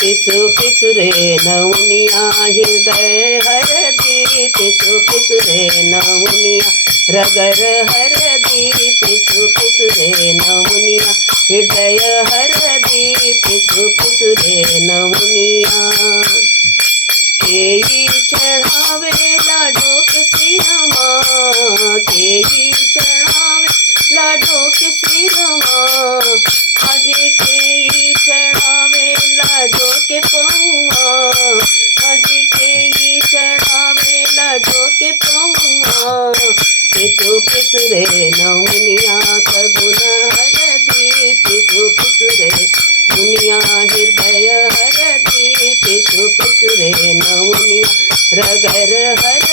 पिसु पिसु रे नवनिया हृदय हरदी, पिसु पिसु रे नवनिया रगर हरदी, पिसु पिसु रे नवनिया हृदय हरदी, पिसु पिसु रे नवनिया। केई चढ़ावे लाडो के सिरमा, केई चढ़ावे लाडो के सिरमा, हाजी केई चढ़ावे लाडो के पौआ, हाजी केई चढ़ावे लाडो के पौआ। पिसु पिसु रे नवनिया सगुन हरदी, पिसु पिसु रे मुनिया हृदय हरदी, पिसु पिसु रे नवनिया रगर हर